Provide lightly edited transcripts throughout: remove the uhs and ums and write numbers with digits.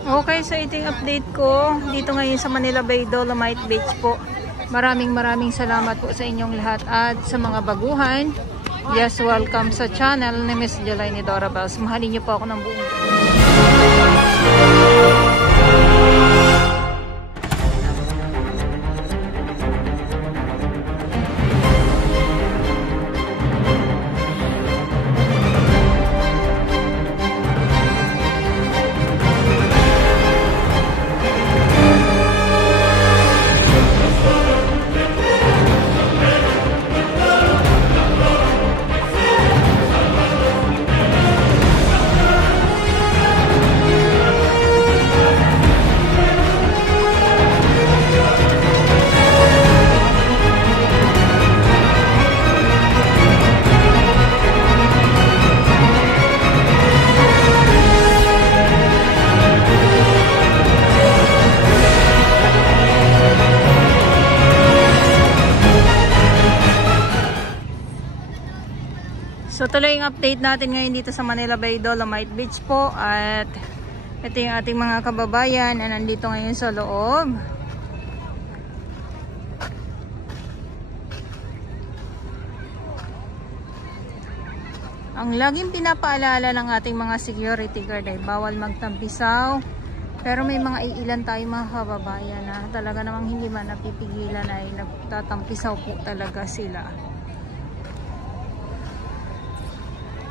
Okay, so ito yung update ko dito ngayon sa Manila Bay, Dolomite Beach po. Maraming salamat po sa inyong lahat at sa mga baguhan. Yes, welcome sa channel ni Miss Jelaine Dora Bells. Mahalin niyo po ako ng buong So tuloy yung update natin ngayon dito sa Manila Bay, Dolomite Beach po. At ito yung ating mga kababayan na nandito ngayon sa loob. Ang laging pinapaalala ng ating mga security guard ay bawal magtampisaw. Pero may mga iilan tayo mga kababayan na talaga namang hindi man napipigilan ay nagtatampisaw po talaga sila.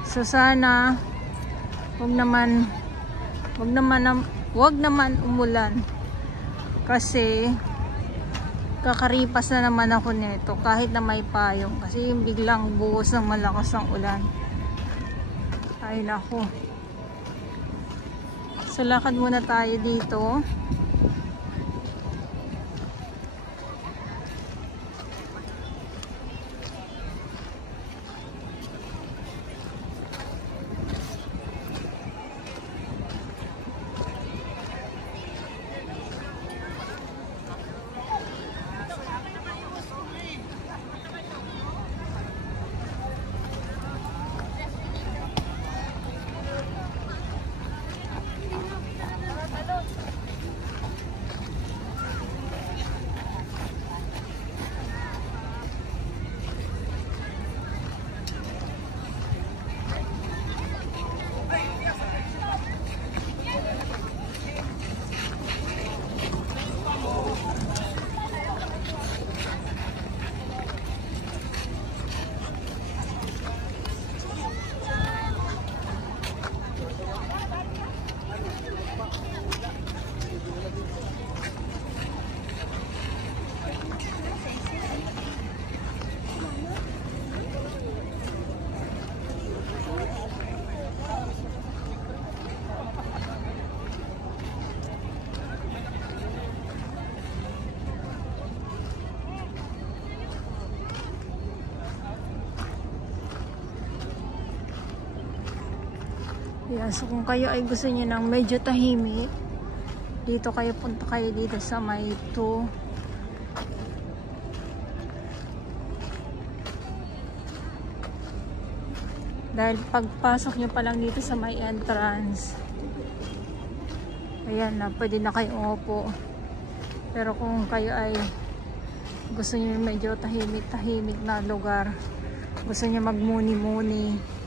So sana wag naman umulan kasi kakaripas na naman ako nito kahit na may payong kasi yung biglang buhos ng malakas ng ulan ay nako. So lakad muna tayo dito. Yeah, so kung kayo ay gusto niyo ng medyo tahimik, dito kayo, punta kayo dito sa may 2. Dahil pagpasok nyo pa lang dito sa may entrance, ayan na, pwede na kayo umupo. Pero kung kayo ay gusto nyo medyo tahimik na lugar, gusto nyo magmuni-muni,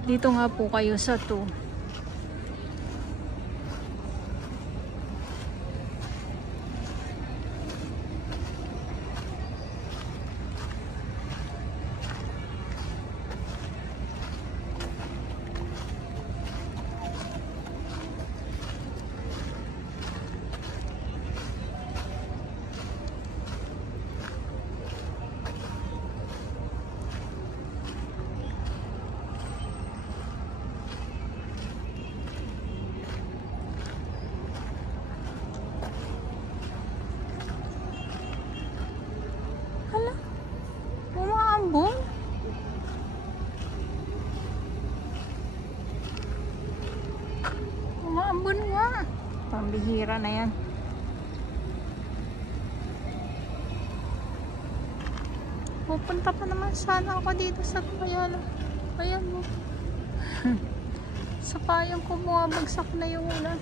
dito nga po kayo sa 2. Umaambon nga. Pambihira na yan. Pupunta pa naman sana ako dito sa Bayala. Ayan mo. Sa payong ko bumabagsak na yung ulan.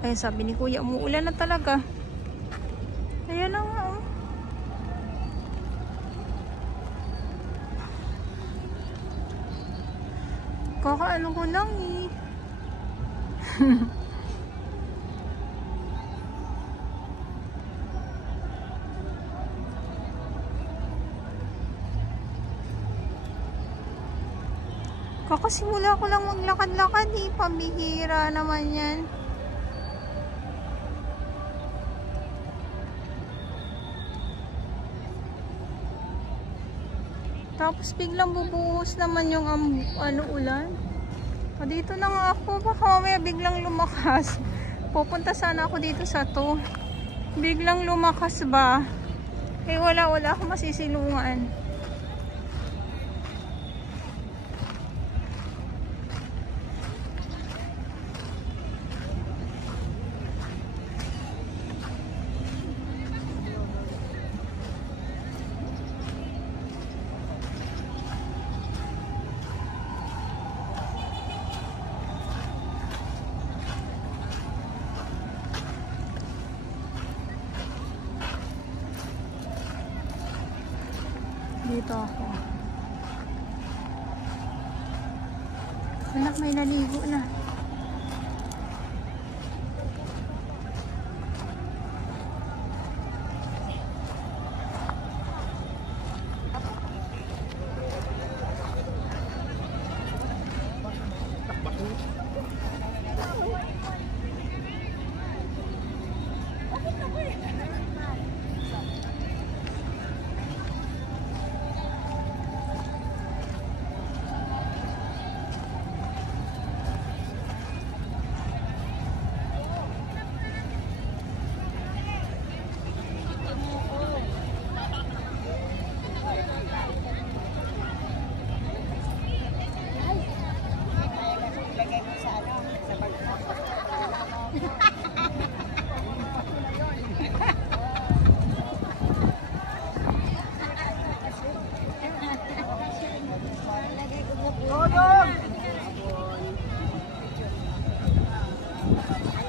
Ay, sabi ni Kuya, umuulan na talaga. Ayan na nga, oh. Kakaano ko lang eh. Kakasimula ko lang maglakad-lakad eh. Pambihira naman yan. Tapos biglang bubuhos naman yung ulan. Dito na nga ako. Baka mamaya biglang lumakas. Pupunta sana ako dito sa to. Biglang lumakas ba? Eh wala akong masisilungan. Dito ako. Anak, may naligo na.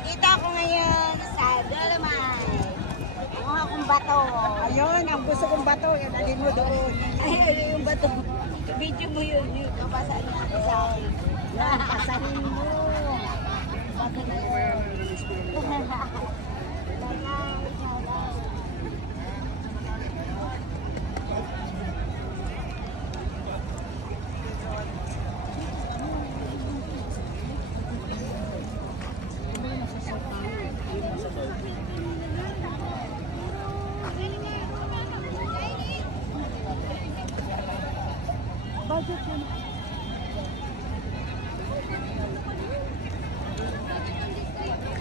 Dito ako ngayon sa Dolomite. Kumuha kong bato. Ayun, ang gusto kong bato. Yan, alin mo doon. Ayun, yung bato. Video mo yun. Kapasahin natin sa akin. Yan, pasahin mo. Bato na yun.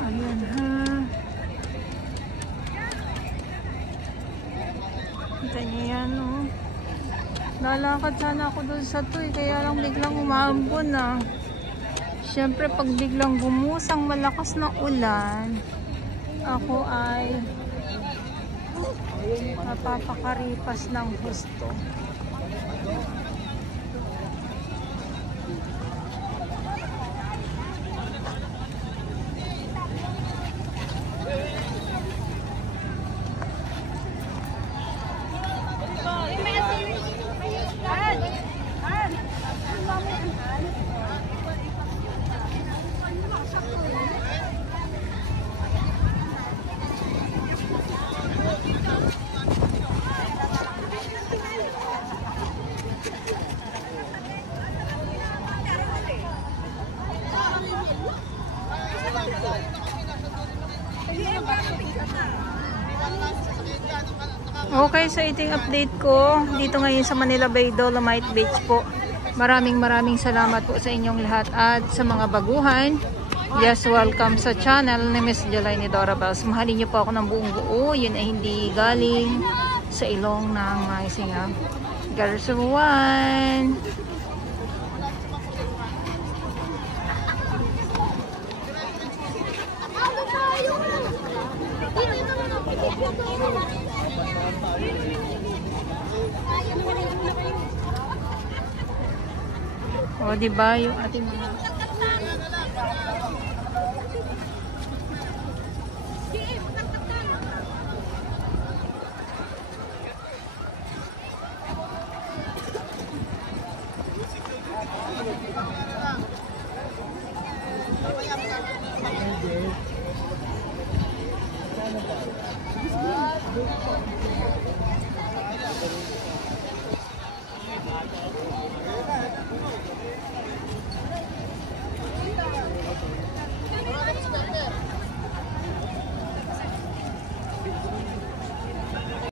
Ayan ha. Kita niyo yan, oh. Lalakad sana ako doon sa to, kaya lang biglang umambon na. Siyempre pag biglang gumusang malakas na ulan, ako ay napapakaripas ng husto. Okay, so ito yung update ko dito ngayon sa Manila Bay Dolomite Beach po. Maraming salamat po sa inyong lahat at sa mga baguhan. Yes, welcome sa channel ni Miss Jelani Dorabels. Mahalin niyo po ako ng buong buo. Yun ay hindi galing sa ilong ng Maisinga. Girls of one. O, di ba yung ating mga